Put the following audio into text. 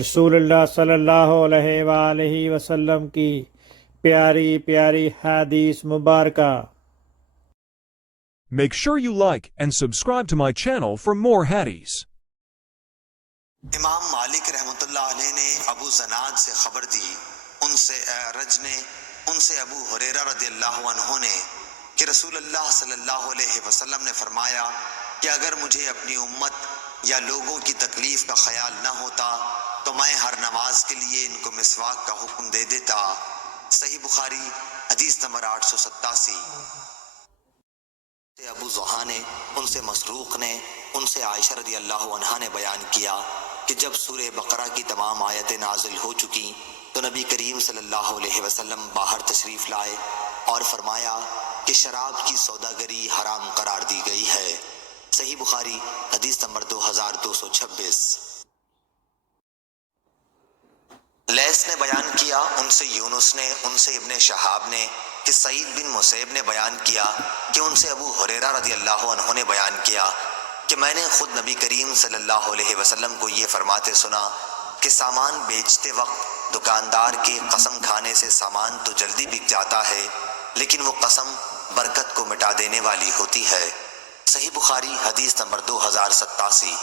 رسول اللہ صلی اللہ علیہ وآلہ وسلم کی پیاری پیاری حدیث مبارکہ۔ Make sure you like and subscribe to my channel for more hadiths. امام مالک رحمۃ اللہ علیہ نے ابو زناد سے خبر دی، ان سے اعرج نے، ان سے ابو ہریرہ رضی اللہ عنہ نے، کہ رسول اللہ صلی اللہ علیہ وسلم نے فرمایا کہ اگر مجھے اپنی امت یا لوگوں کی تکلیف کا خیال نہ ہوتا تو میں ہر نماز کے لیے ان کو مسواک کا حکم دے دیتا۔ صحیح بخاری حدیث نمبر 887۔ ابو زحا نے، ان سے مسروق نے، ان سے عائشہ رضی اللہ عنہا نے بیان کیا کہ جب سورہ بقرہ کی تمام آیتیں نازل ہو چکی تو نبی کریم صلی اللہ علیہ وسلم باہر تشریف لائے اور فرمایا کہ شراب کی سوداگری حرام قرار دی گئی ہے۔ صحیح بخاری حدیث نمبر 2226۔ لیث نے بیان کیا، ان سے یونس نے، ان سے ابن شہاب نے، کہ سعید بن مسیب نے بیان کیا کہ ان سے ابو ہریرہ رضی اللہ عنہ نے بیان کیا کہ میں نے خود نبی کریم صلی اللہ علیہ وسلم کو یہ فرماتے سنا کہ سامان بیچتے وقت دکاندار کے قسم کھانے سے سامان تو جلدی بک جاتا ہے، لیکن وہ قسم برکت کو مٹا دینے والی ہوتی ہے۔ صحیح بخاری حدیث نمبر 2087۔